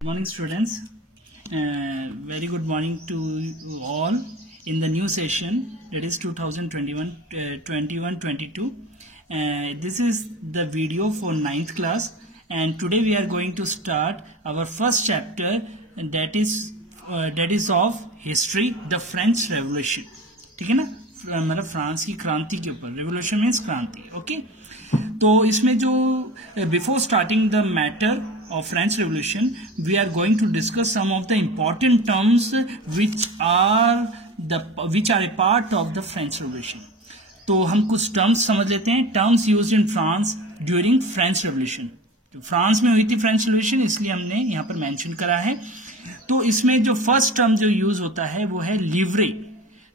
Good morning, students. Very good morning to you all in the new session, that is 2021-22. This is the video for 9th class, and today we are going to start our first chapter, and that is of history, the French Revolution. ठीक है ना, मतलब France की क्रांति के ऊपर. Revolution means क्रांति. Okay, तो इसमें जो before starting the matter of French Revolution, we are going to discuss some of the important terms which are a part of the French Revolution. तो हम कुछ terms समझ लेते हैं. Terms used in France during French Revolution. तो France में हुई थी फ्रेंच रेवोल्यूशन, इसलिए हमने यहाँ पर मेंशन करा है. तो इसमें जो फर्स्ट टर्म जो यूज होता है वो है लिवरे.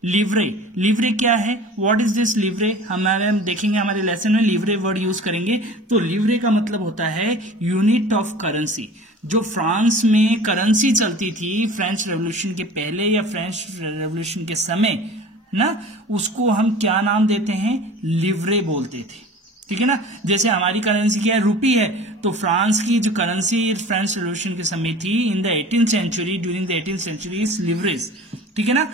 लिवरे क्या है? What is this livre? हम देखेंगे हमारे लेसन में लिवरे वर्ड यूज करेंगे. तो लिवरे का मतलब होता है यूनिट ऑफ करेंसी. जो फ्रांस में करेंसी चलती थी फ्रेंच रेवोल्यूशन के पहले या फ्रेंच रेवोल्यूशन के समय ना, उसको हम क्या नाम देते हैं? लिवरे बोलते थे. ठीक है ना, जैसे हमारी करेंसी क्या है? रुपी है. तो फ्रांस की जो करेंसी फ्रेंच रेवोल्यूशन के समय थी in the 18th century, during the 18th century is leverage. ठीक है ना,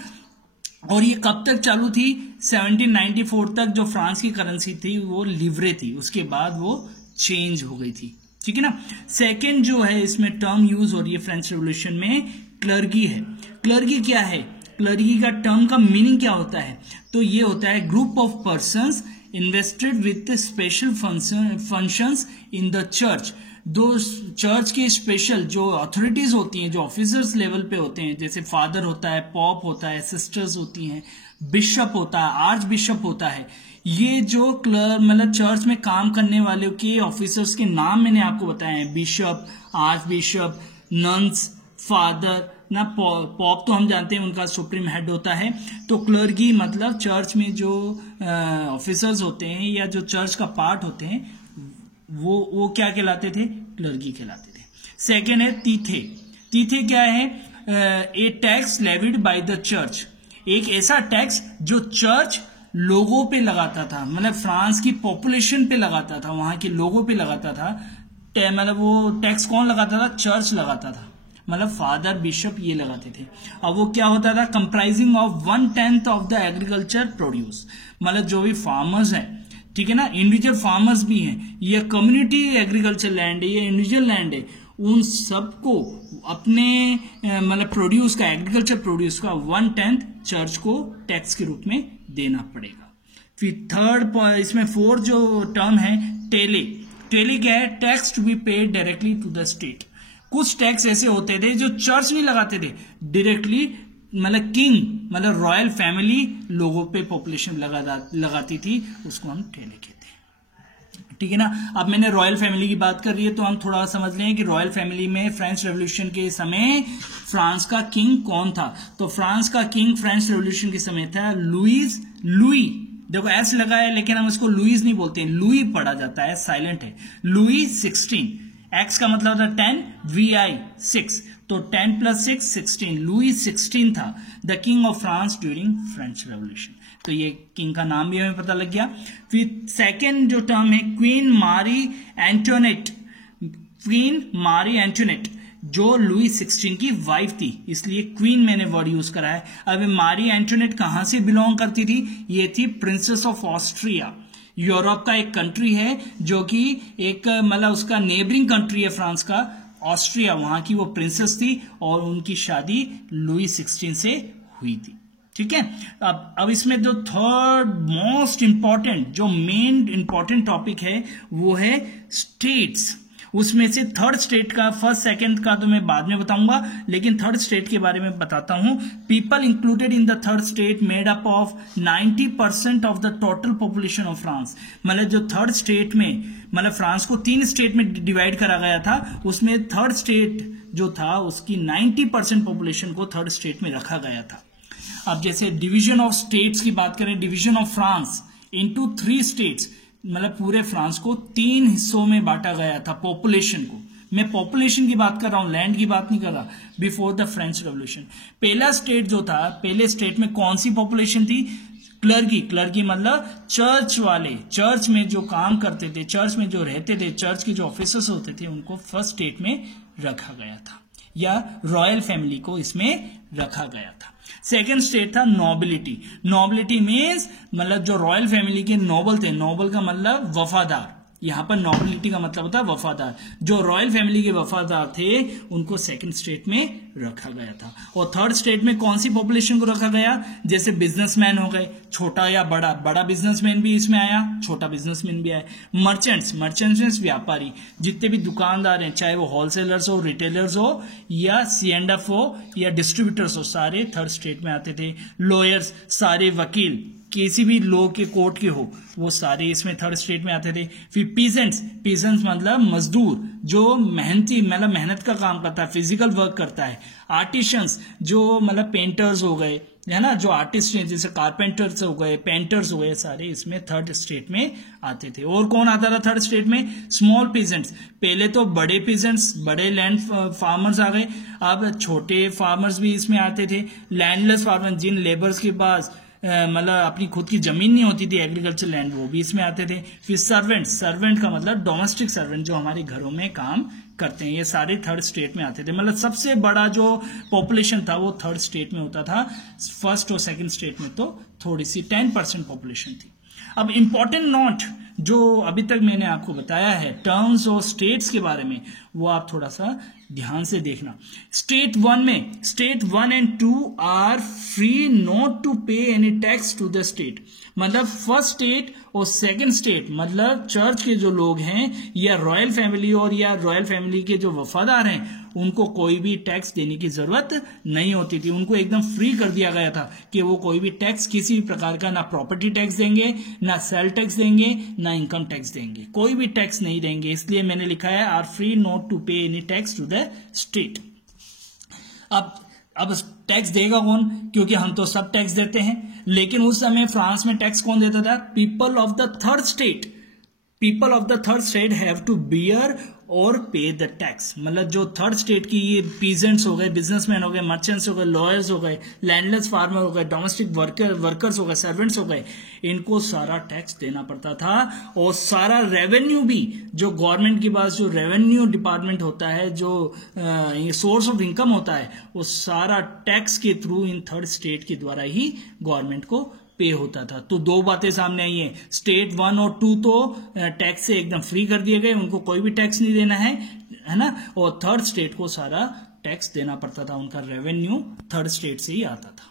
और ये कब तक चालू थी? 1794 तक जो फ्रांस की करेंसी थी वो लिवरे थी. उसके बाद वो चेंज हो गई थी. ठीक है ना. सेकेंड जो है इसमें टर्म यूज हो रही है फ्रेंच रेवोल्यूशन में, क्लर्गी है. क्लर्गी क्या है? क्लर्गी का टर्म का मीनिंग क्या होता है? तो ये होता है group of persons invested with special functions in the church. दो चर्च की स्पेशल जो अथॉरिटीज होती हैं, जो ऑफिसर्स लेवल पे होते हैं, जैसे फादर होता है, पॉप होता है, सिस्टर्स होती हैं, बिशप होता है, आर्च बिशप होता है. ये जो मतलब चर्च में काम करने वाले के ऑफिसर्स के नाम मैंने आपको बताए हैं. Bishop, arch bishop, nuns, father ना. पॉप तो हम जानते हैं उनका सुप्रीम हेड होता है. तो क्लर्गी मतलब चर्च में जो ऑफिसर्स होते हैं या जो चर्च का पार्ट होते हैं वो क्या कहलाते थे? क्लर्गी कहलाते थे. सेकेंड है तीथे. तीथे क्या है? A tax levied by the church. एक ऐसा टैक्स जो चर्च लोगों पे लगाता था, मतलब फ्रांस की पॉपुलेशन पे लगाता था, वहां के लोगों पे लगाता था. मतलब वो टैक्स कौन लगाता था? चर्च लगाता था. मतलब फादर, बिशप ये लगाते थे. अब वो क्या होता था? Comprising of 1/10 of the agriculture produce. मतलब जो भी फार्मर्स हैं, ठीक है ना, इंडिविजुअल फार्मर्स भी हैं, ये कम्युनिटी एग्रीकल्चर लैंड है, ये इंडिविजुअल लैंड है, उन सबको अपने मतलब प्रोड्यूस का, एग्रीकल्चर प्रोड्यूस का 1/10 चर्च को टैक्स के रूप में देना पड़ेगा. फिर थर्ड इसमें फोर्थ जो टर्म है टेले. टेले क्या है? Tax to be paid directly to the state. कुछ टैक्स ऐसे होते थे जो चर्च नहीं लगाते थे, डायरेक्टली मतलब किंग, मतलब रॉयल फैमिली लोगों पे पॉपुलेशन लगाती थी, उसको हम टेले कहते हैं. ठीक है ना. अब मैंने रॉयल फैमिली की बात कर रही है तो हम थोड़ा समझ लें कि रॉयल फैमिली में फ्रेंच रेवोल्यूशन के समय फ्रांस का किंग कौन था. तो फ्रांस का किंग फ्रेंच रेवोल्यूशन के समय था लुई. देखो एस लगा है लेकिन हम इसको लुईस नहीं बोलते हैं, लुई पढ़ा जाता है, साइलेंट है. लुई 16. एक्स का मतलब होता है 10, VI 6. तो 10 + 6 16. लुई 16 था the king of France during French revolution. तो ये किंग का नाम भी हमें पता लग गया. फिर सेकेंड जो टर्म है क्वीन मारी एंटोनेट. क्वीन मारी एंटोनेट जो लुई 16 की वाइफ थी, इसलिए क्वीन मैंने वर्ड यूज करा है. अब मारी एंटोनेट कहां से बिलोंग करती थी? ये थी प्रिंसेस ऑफ ऑस्ट्रिया. यूरोप का एक कंट्री है जो कि एक मतलब उसका नेबरिंग कंट्री है फ्रांस का, ऑस्ट्रिया. वहां की वो प्रिंसेस थी और उनकी शादी लुई 16 से हुई थी. ठीक है. अब इसमें जो थर्ड मोस्ट इंपॉर्टेंट, जो मेन इंपॉर्टेंट टॉपिक है वो है स्टेट्स. उसमें से थर्ड स्टेट का, फर्स्ट सेकंड का तो मैं बाद में बताऊंगा, लेकिन थर्ड स्टेट के बारे में बताता हूं. People included in the third state made up of 90% of the total population of France. मतलब जो थर्ड स्टेट में, मतलब फ्रांस को 3 स्टेट में डिवाइड करा गया था, उसमें थर्ड स्टेट जो था उसकी 90% पॉपुलेशन को थर्ड स्टेट में रखा गया था. अब जैसे डिवीजन ऑफ स्टेट्स की बात करें, division of France into 3 states, मतलब पूरे फ्रांस को 3 हिस्सों में बांटा गया था. पॉपुलेशन को, मैं पॉपुलेशन की बात कर रहा हूं, लैंड की बात नहीं कर रहा. बिफोर द फ्रेंच रेवोल्यूशन पहला स्टेट जो था, पहले स्टेट में कौन सी पॉपुलेशन थी? क्लर्गी मतलब चर्च वाले, चर्च में जो काम करते थे, चर्च में जो रहते थे, चर्च के जो ऑफिसर्स होते थे, उनको फर्स्ट स्टेट में रखा गया था. या रॉयल फैमिली को इसमें रखा गया था। सेकेंड स्टेट था नोबिलिटी। नोबिलिटी मीन्स मतलब जो रॉयल फैमिली के नोबल थे, नोबल का मतलब वफादार, यहां पर नोबिलिटी का मतलब होता है वफादार, जो रॉयल फैमिली के वफादार थे उनको सेकंड स्टेट में रखा गया था। और थर्ड स्टेट में कौन सी पॉपुलेशन को रखा गया, जैसे बिजनेसमैन हो गए, छोटा या बड़ा, बड़ा बिजनेसमैन भी इसमें आया, छोटा बिजनेसमैन भी आया। मर्चेंट्स, मर्चेंट्स मीन्स व्यापारी, जितने भी दुकानदार हैं, चाहे वो होलसेलर्स हो, रिटेलर्स हो या C&F हो या डिस्ट्रीब्यूटर्स हो, सारे थर्ड स्टेट में आते थे। लॉयर्स, सारे वकील किसी भी लॉ के कोर्ट के हो, वो सारे इसमें थर्ड स्टेट में आते थे। फिर पीजेंट्स, पीजेंट्स मतलब मजदूर, जो मेहनती मतलब मेहनत का काम करता है, फिजिकल वर्क करता है। आर्टिशंस, जो मतलब पेंटर्स हो गए, है ना, जो आर्टिस्ट हैं जैसे कारपेंटर्स हो गए, पेंटर्स हो गए, सारे इसमें थर्ड स्टेट में आते थे। और कौन आता था थर्ड स्टेट में, स्मॉल पीजेंट्स। पहले तो बड़े पीजेंट्स, बड़े लैंड फार्मर्स आ गए, अब छोटे फार्मर्स भी इसमें आते थे। लैंडलेस फार्मर, जिन लेबर्स के पास मतलब अपनी खुद की जमीन नहीं होती थी, एग्रीकल्चर लैंड, वो भी इसमें आते थे। फिर सर्वेंट, सर्वेंट का मतलब डोमेस्टिक सर्वेंट, जो हमारे घरों में काम करते हैं, ये सारे थर्ड स्टेट में आते थे। मतलब सबसे बड़ा जो पॉपुलेशन था वो थर्ड स्टेट में होता था। फर्स्ट और सेकंड स्टेट में तो थोड़ी सी 10% पॉपुलेशन थी। अब इंपॉर्टेंट नोट जो अभी तक मैंने आपको बताया है टर्म्स और स्टेट्स के बारे में, वो आप थोड़ा सा ध्यान से देखना। स्टेट 1 में, state 1 and 2 are free not to pay any tax to the state. मतलब फर्स्ट स्टेट और सेकंड स्टेट, मतलब चर्च के जो लोग हैं या रॉयल फैमिली और या रॉयल फैमिली के जो वफादार हैं, उनको कोई भी टैक्स देने की जरूरत नहीं होती थी। उनको एकदम फ्री कर दिया गया था कि वो कोई भी टैक्स, किसी भी प्रकार का, ना प्रॉपर्टी टैक्स देंगे, ना सेल टैक्स देंगे, ना इनकम टैक्स देंगे, कोई भी टैक्स नहीं देंगे। इसलिए मैंने लिखा है are free not to pay any tax to the state. अब टैक्स देगा कौन, क्योंकि हम तो सब टैक्स देते हैं, लेकिन उस समय फ्रांस में टैक्स कौन देता था, people of the third state. People of the third state have to bear और पे द टैक्स। मतलब जो थर्ड स्टेट की ये पीजेंट्स हो गए, बिजनेसमैन हो गए, मर्चेंट्स हो गए, लॉयर्स हो गए, लैंडलेस फार्मर हो गए, डोमेस्टिक वर्कर्स हो गए, सर्वेंट्स हो गए, इनको सारा टैक्स देना पड़ता था। और सारा रेवेन्यू भी, जो गवर्नमेंट के पास जो रेवेन्यू डिपार्टमेंट होता है, जो सोर्स ऑफ इनकम होता है, वो सारा टैक्स के थ्रू इन थर्ड स्टेट के द्वारा ही गवर्नमेंट को पे होता था। तो दो बातें सामने आई हैं, स्टेट 1 और 2 तो टैक्स से एकदम फ्री कर दिए गए, उनको कोई भी टैक्स नहीं देना है ना, और थर्ड स्टेट को सारा टैक्स देना पड़ता था, उनका रेवेन्यू थर्ड स्टेट से ही आता था।